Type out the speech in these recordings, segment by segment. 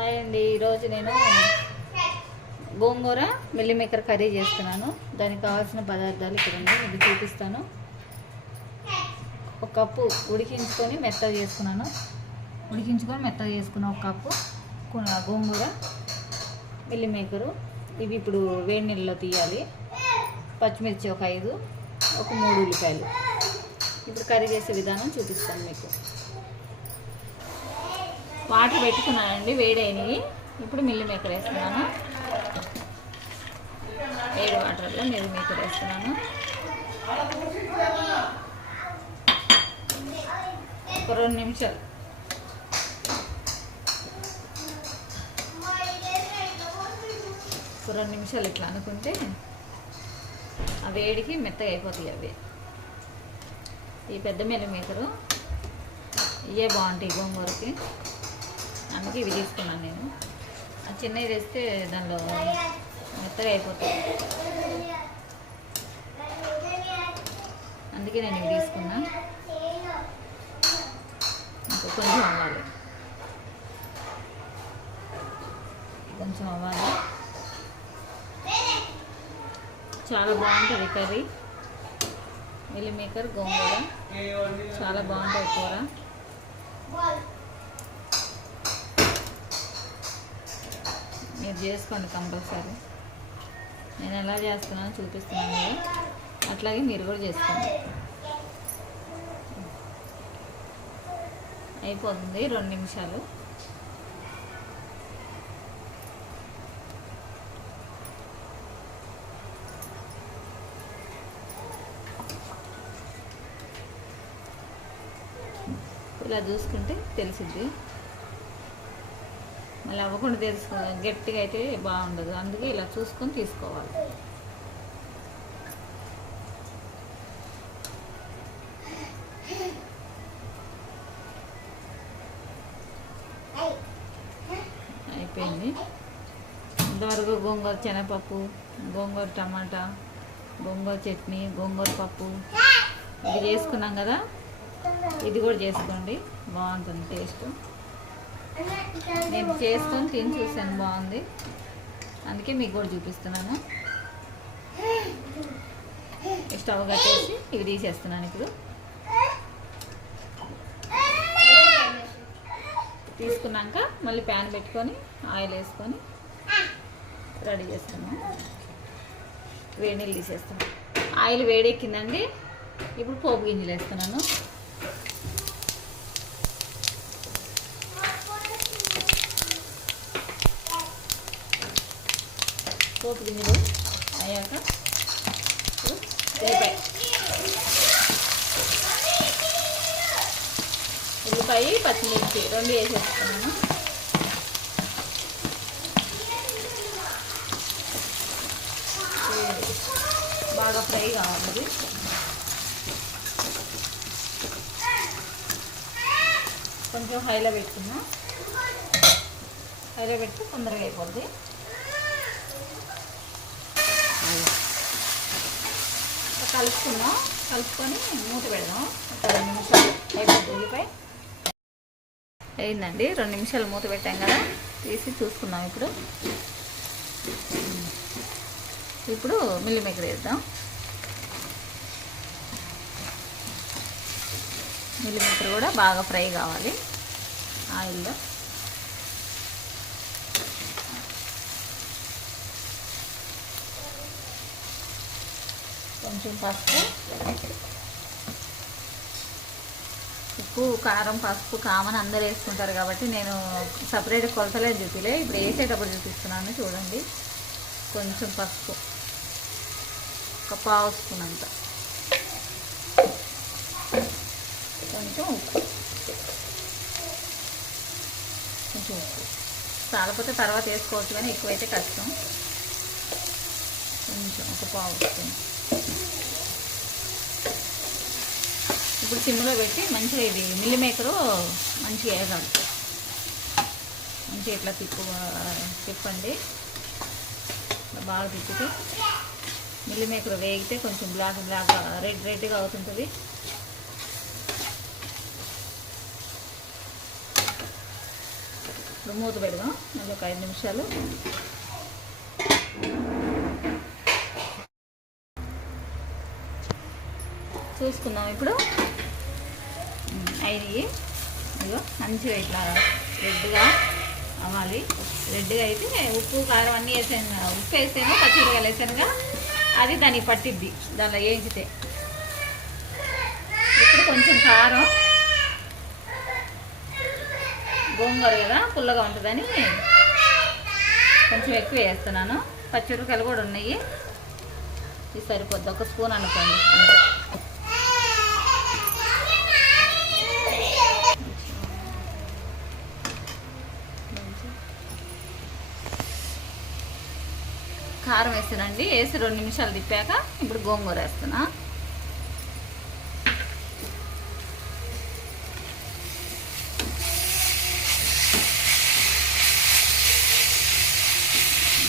Hi అండి. ఈరోజు నేను గోంగూర మిల్లీ మేకర్ కర్రీ చేస్తున్నాను. దానికి కావాల్సిన పదార్థాలు ఇక్కడ ఉన్నాయి, ఇది చూపిస్తాను. ఒక కప్పు ఉడికించుకొని మెత్తగా చేసుకున్నాను. ఒక కప్పు గోంగూర, మిల్లీ మేకరు ఇవి ఇప్పుడు వేడి నీళ్ళలో తీయాలి. పచ్చిమిర్చి ఒక 5, ఒక 3 ఉల్లిపాయలు. ఇప్పుడు కర్రీ చేసే విధానం చూపిస్తాను మీకు. వాటర్ పెట్టుకున్నానండి, వేడైనవి. ఇప్పుడు మిల్లీ మేకర్ వేస్తున్నాను. వేడి వాటర్లో మిల్లీ మేకర్ వేస్తున్నాను. ఒక 2 నిమిషాలు ఇట్లా అనుకుంటే ఆ వేడికి మెత్తగా అయిపోతాయి అవి. ఈ పెద్ద మిల్లీ మేకరు ఇవే బాగుంటాయి గోంగూరకి, అందుకే ఇవి తీసుకున్నాను నేను. ఆ చిన్నవి వేస్తే దానిలో మెత్తగా అయిపోతాయి, అందుకే నేను ఇవి తీసుకున్నా. ఇంకా కొంచెం అవ్వాలి, చాలా బాగుంటుంది కర్రీ. మిల్లీ మేకర్ గోంగూర చాలా బాగుంటుంది కూర. మీరు చేసుకోండి కంపల్సరీ. నేను ఎలా చేస్తున్నానో చూపిస్తున్నాను కదా, అట్లాగే మీరు కూడా చేసుకోండి. అయిపోతుంది 2 నిమిషాలు. ఇలా చూసుకుంటే తెలిసిద్ది. మళ్ళీ అవ్వకుండా గట్టిగా అయితే బాగుండదు, అందుకే ఇలా చూసుకొని తీసుకోవాలి. అయిపోయింది. ఇంతవరకు గోంగూర శనగపప్పు, గోంగూర టమాటా, గోంగూర చట్నీ, గోంగూర పప్పు ఇది చేసుకున్నాం కదా, ఇది కూడా చేసుకోండి, బాగుంటుంది టేస్ట్. నేను చేసుకొని తిని చూసాను, బాగుంది, అందుకే మీకు కూడా చూపిస్తున్నాను. స్టవ్ కట్టేసి ఇవి తీసేస్తున్నాను. ఇప్పుడు తీసుకున్నాక మళ్ళీ ప్యాన్ పెట్టుకొని ఆయిల్ వేసుకొని రెడీ చేస్తున్నాను. వేడి నీళ్ళు తీసేస్తాను. ఆయిల్ వేడెక్కిందండి. ఇప్పుడు పోపు గింజలు వేస్తున్నాను. పోపు గింజలు అయ్యాక ఉల్లిపాయ పచ్చిమిర్చి 2 వేసేస్తున్నాను. బాగా ఫ్రై కావాలి. కొంచెం హైలో పెట్టుకున్నా, హైలో పెడితే తొందరగా అయిపోద్ది. కలుపుకొని మూత పెడదాం. ఒక 2 నిమిషాలు అయిపోద్ది. ఉల్లిపాయ అయిందండి. 2 నిమిషాలు మూత పెట్టాం కదా, తీసి చూసుకున్నాం. ఇప్పుడు మిల్లీ మేకర్ వేద్దాం. మిల్లీ మేకర్ కూడా బాగా ఫ్రై కావాలి ఆయిల్లో. కొంచెం పసుపు, ఉప్పు, కారం, పసుపు కామన్ అందరు వేసుకుంటారు కాబట్టి నేను సపరేట్ కొలతలే చూపిలే. ఇప్పుడు వేసేటప్పుడు చూపిస్తున్నాను చూడండి. కొంచెం పసుపు, ఒక 1/2 స్పూన్ అంత, కొంచెం ఉప్పు, చాలపోతే తర్వాత వేసుకోవచ్చు, కానీ ఎక్కువైతే కష్టం. కొంచెం ఒక 1/2 స్పూన్. ఇప్పుడు సిమ్లో పెట్టి మంచిగా ఇది మిల్లీ మేకరు మంచిగా వేగాలి. మంచిగా ఇట్లా తిప్పండి. బాగా తిప్పితే మిల్లీ మేకర్ వేగితే కొంచెం బ్లాక్ రెడ్గా అవుతుంటుంది. ఇప్పుడు మూత పెడదాం మళ్ళీ ఒక 5 నిమిషాలు. చూసుకుందాం ఇప్పుడు. అయ్యి ఇదిగో మంచిగా ఇట్లా రెడ్గా అవ్వాలి. రెడ్గా అయితే ఉప్పు కారం అన్నీ వేసాను. ఉప్పు వేసాను, పచ్చిమిరకాయలు వేసానుగా, అది దానికి పట్టిద్ది దానిలో వేయించితే. ఇప్పుడు కొంచెం కారం, గోంగూర కదా పుల్లగా ఉంటుందని కొంచెం ఎక్కువ వేస్తున్నాను. పచ్చిమిరకాయలు కూడా ఉన్నాయి, ఇది సరిపోద్ది. 1 స్పూన్ అనుకోండి. కారం వేస్తానండి. వేసి 2 నిమిషాలు తిప్పాక ఇప్పుడు గోంగూర వేస్తున్నా.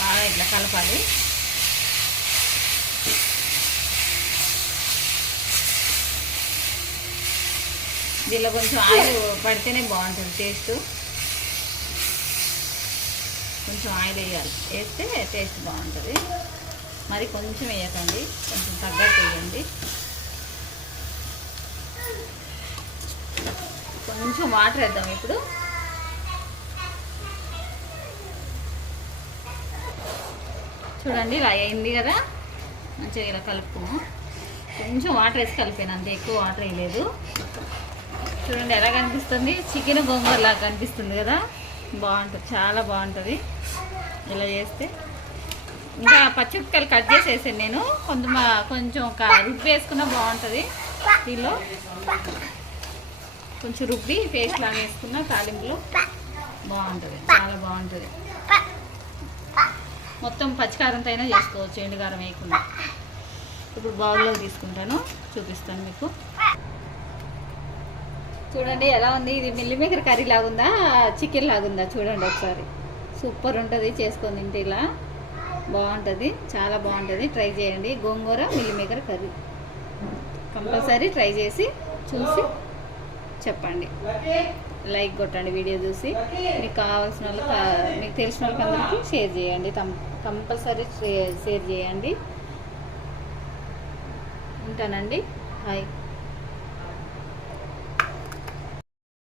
బాగా ఇట్లా కలపాలి. దీనిలో కొంచెం ఆయిల్ పడితేనే బాగుంటుంది టేస్ట్. కొంచెం ఆయిల్ వేయాలి, వేస్తే టేస్ట్ బాగుంటుంది. మరి కొంచెం వేయకండి, కొంచెం తగ్గట్టు వేయండి. కొంచెం వాటర్ వేద్దాం ఇప్పుడు. చూడండి ఇలా అయింది కదా, మంచిగా ఇలా కలుపుకున్నాం. కొంచెం వాటర్ వేసి కలిపాను అంతే, ఎక్కువ వాటర్ వేయలేదు. చూడండి ఎలా కనిపిస్తుంది, చికెన్ గోంగూర లాగా కనిపిస్తుంది కదా. బాగుంటుంది, చాలా బాగుంటుంది ఇలా చేస్తే. ఇంకా పచ్చిమిరపకాయలు కట్ చేసి వేసాను నేను. కొంచెం రుబ్బి వేసుకున్నా బాగుంటుంది. దీనిలో కొంచెం రుబ్బి పేస్ట్ లాగా వేసుకున్నా తాలింపులో బాగుంటుంది, చాలా బాగుంటుంది. మొత్తం పచ్చికారంతో అయినా చేసుకోవచ్చు, ఎండుకారం వేయకుండా. ఇప్పుడు బౌల్లో తీసుకుంటాను, చూపిస్తాను మీకు. చూడండి ఎలా ఉంది. ఇది మిల్ మేకర్ కర్రీ లాగుందా, చికెన్ లాగుందా చూడండి ఒకసారి. సూపర్ ఉంటుంది, చేసుకొని తింటే ఇలా బాగుంటుంది, చాలా బాగుంటుంది. ట్రై చేయండి. Gongura meal maker curry compulsory try చేసి చూసి చెప్పండి. లైక్ కొట్టండి వీడియో చూసి. మీకు కావాల్సిన వాళ్ళకి, మీకు తెలిసిన వాళ్ళకి అందరికీ షేర్ చేయండి. కంపల్సరీ షేర్ చేయండి. ఉంటానండి. హాయ్.